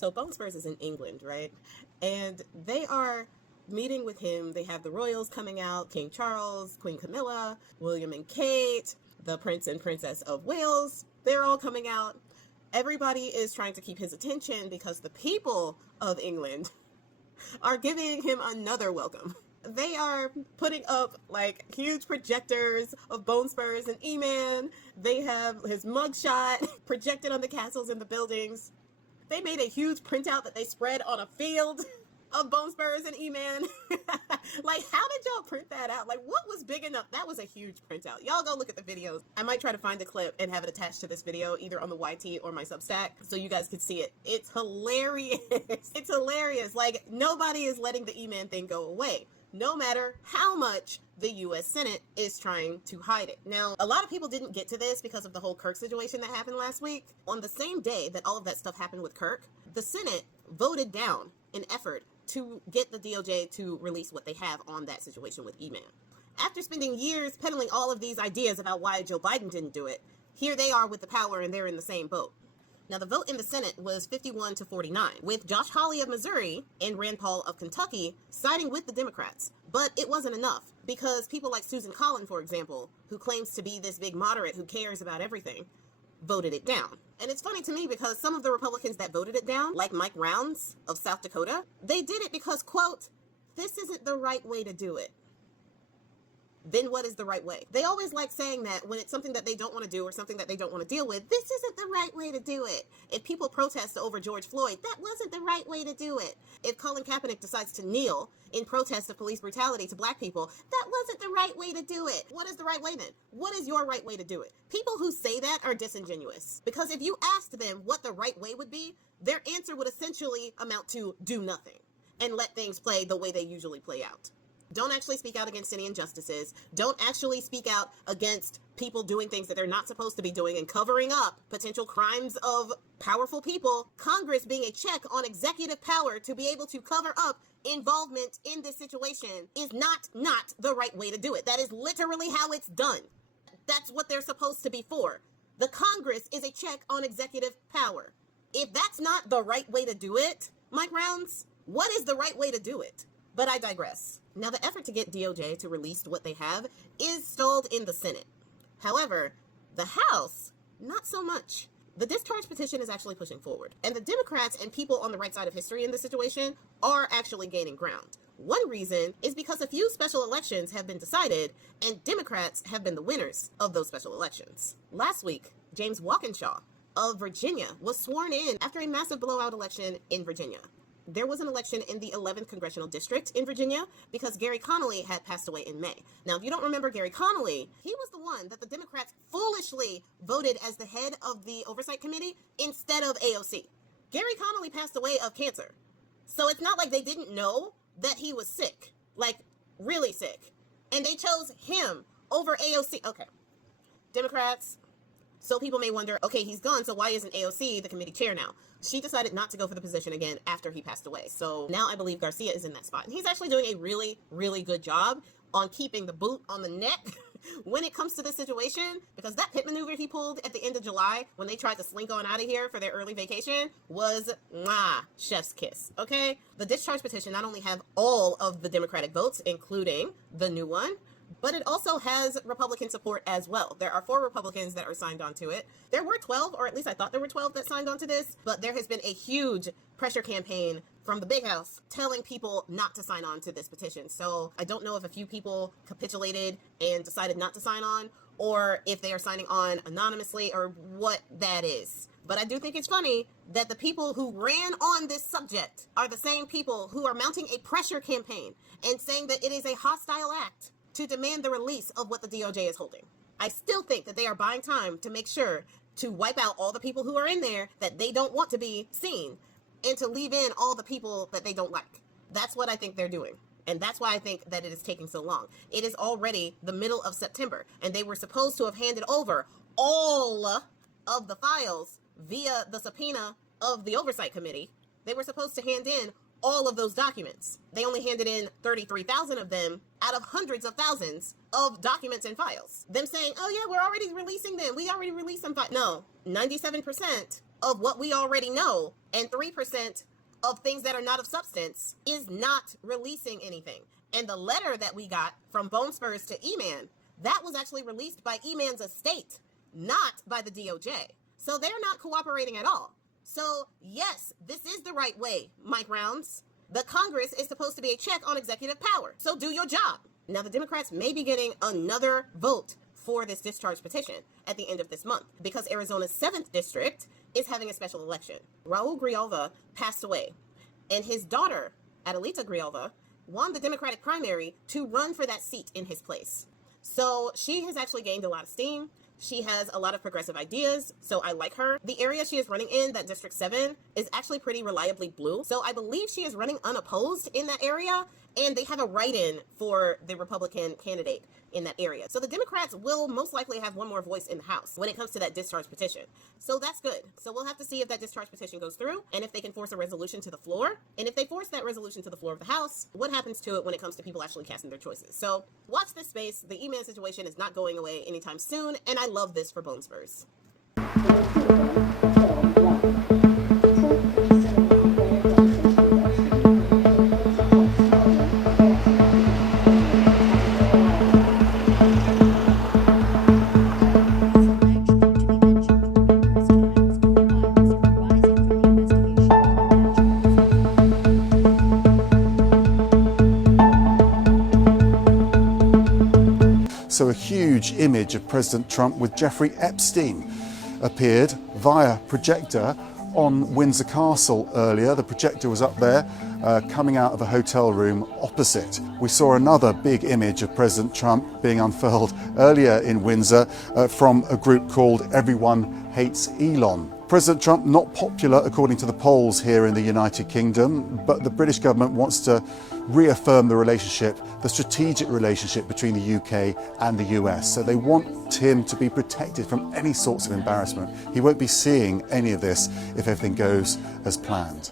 So Bone Spurs is in England, right? And they are meeting with him. They have the royals coming out, King Charles, Queen Camilla, William and Kate, the Prince and Princess of Wales. They're all coming out. Everybody is trying to keep his attention because the people of England are giving him another welcome. They are putting up like huge projectors of Bone Spurs and E-Man. They have his mugshot projected on the castles and the buildings. They made a huge printout that they spread on a field of Bone Spurs and E-Man. Like, how did y'all print that out? Like, what was big enough? That was a huge printout. Y'all go look at the videos. I might try to find a clip and have it attached to this video, either on the YT or my Substack, so you guys could see it. It's hilarious. It's hilarious. Like, nobody is letting the E-Man thing go away, no matter how much the U.S. Senate is trying to hide it. Now, a lot of people didn't get to this because of the whole Kirk situation that happened last week. On the same day that all of that stuff happened with Kirk, the Senate voted down an effort to get the DOJ to release what they have on that situation with E-Man. After spending years peddling all of these ideas about why Joe Biden didn't do it, here they are with the power and they're in the same boat. Now, the vote in the Senate was 51-49, with Josh Hawley of Missouri and Rand Paul of Kentucky siding with the Democrats. But it wasn't enough, because people like Susan Collins, for example, who claims to be this big moderate who cares about everything, voted it down. And it's funny to me because some of the Republicans that voted it down, like Mike Rounds of South Dakota, they did it because, quote, this isn't the right way to do it. Then what is the right way? They always like saying that when it's something that they don't want to do or something that they don't want to deal with, this isn't the right way to do it. If people protest over George Floyd, that wasn't the right way to do it. If Colin Kaepernick decides to kneel in protest of police brutality to black people, that wasn't the right way to do it. What is the right way then? What is your right way to do it? People who say that are disingenuous, because if you asked them what the right way would be, their answer would essentially amount to do nothing and let things play the way they usually play out. Don't actually speak out against any injustices. Don't actually speak out against people doing things that they're not supposed to be doing and covering up potential crimes of powerful people. Congress being a check on executive power to be able to cover up involvement in this situation is not the right way to do it. That is literally how it's done. That's what they're supposed to be for. The Congress is a check on executive power. If that's not the right way to do it, Mike Rounds, what is the right way to do it? But I digress. Now, the effort to get DOJ to release what they have is stalled in the Senate. However, the House, not so much. The discharge petition is actually pushing forward, and the Democrats and people on the right side of history in this situation are actually gaining ground. One reason is because a few special elections have been decided, and Democrats have been the winners of those special elections. Last week, James Walkinshaw of Virginia was sworn in after a massive blowout election in Virginia. There was an election in the 11th Congressional District in Virginia because Gary Connolly had passed away in May. Now, if you don't remember Gary Connolly, he was the one that the Democrats foolishly voted as the head of the Oversight Committee instead of AOC. Gary Connolly passed away of cancer. So it's not like they didn't know that he was sick, like really sick. And they chose him over AOC. Okay. Democrats. So people may wonder, okay, he's gone, so why isn't AOC the committee chair now? She decided not to go for the position again after he passed away. So now I believe Garcia is in that spot. And he's actually doing a really, really good job on keeping the boot on the neck when it comes to this situation, because that pit maneuver he pulled at the end of July when they tried to slink on out of here for their early vacation was chef's kiss, okay? The discharge petition not only have all of the Democratic votes, including the new one, but it also has Republican support as well. There are 4 Republicans that are signed on to it. There were 12, or at least I thought there were 12 that signed on to this, but there has been a huge pressure campaign from the big house telling people not to sign on to this petition. So I don't know if a few people capitulated and decided not to sign on, or if they are signing on anonymously, or what that is. But I do think it's funny that the people who ran on this subject are the same people who are mounting a pressure campaign and saying that it is a hostile act to demand the release of what the DOJ is holding. I still think that they are buying time to make sure to wipe out all the people who are in there that they don't want to be seen, and to leave in all the people that they don't like. That's what I think they're doing. And that's why I think that it is taking so long. It is already the middle of September, and they were supposed to have handed over all of the files via the subpoena of the Oversight Committee. They were supposed to hand in all of those documents. They only handed in 33,000 of them out of hundreds of thousands of documents and files. Them saying, oh yeah, we're already releasing them. We already released them. No, 97% of what we already know, and 3% of things that are not of substance is not releasing anything. And the letter that we got from Bone Spurs to E-Man, that was actually released by E-Man's estate, not by the DOJ. So they're not cooperating at all. So yes, this is the right way, Mike Rounds. The Congress is supposed to be a check on executive power. So do your job. Now the Democrats may be getting another vote for this discharge petition at the end of this month because Arizona's 7th district is having a special election. Raul Grijalva passed away, and his daughter, Adelita Grijalva, won the Democratic primary to run for that seat in his place. So she has actually gained a lot of steam. She has a lot of progressive ideas, so I like her. The area she is running in, that District 7, is actually pretty reliably blue. So I believe she is running unopposed in that area, and they have a write-in for the Republican candidate in that area. So the Democrats will most likely have one more voice in the House when it comes to that discharge petition. So that's good. So we'll have to see if that discharge petition goes through and if they can force a resolution to the floor. And if they force that resolution to the floor of the House, what happens to it when it comes to people actually casting their choices? So watch this space. The E-Man situation is not going away anytime soon, and I love this for Bone Spurs. So a huge image of President Trump with Jeffrey Epstein appeared via projector on Windsor Castle earlier. The projector was up there coming out of a hotel room opposite. We saw another big image of President Trump being unfurled earlier in Windsor from a group called Everyone Hates Elon. President Trump not popular according to the polls here in the United Kingdom, but the British government wants to reaffirm the relationship, the strategic relationship between the UK and the US. So they want him to be protected from any sorts of embarrassment. He won't be seeing any of this if everything goes as planned.